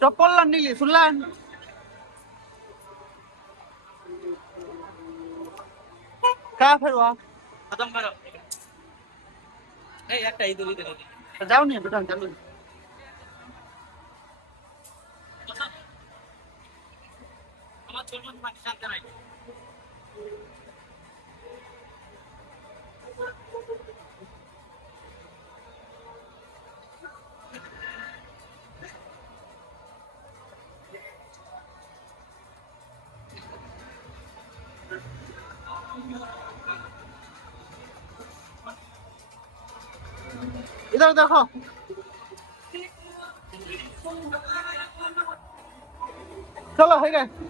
চপ্পল নিলি শুনলেন কা ফেরবা খতম করো এই একটা এই দুলি দে যাও নি দোকান চালু আমার ছোট ছোট মাটি শান্ত নাই इधर देखो चलो है गए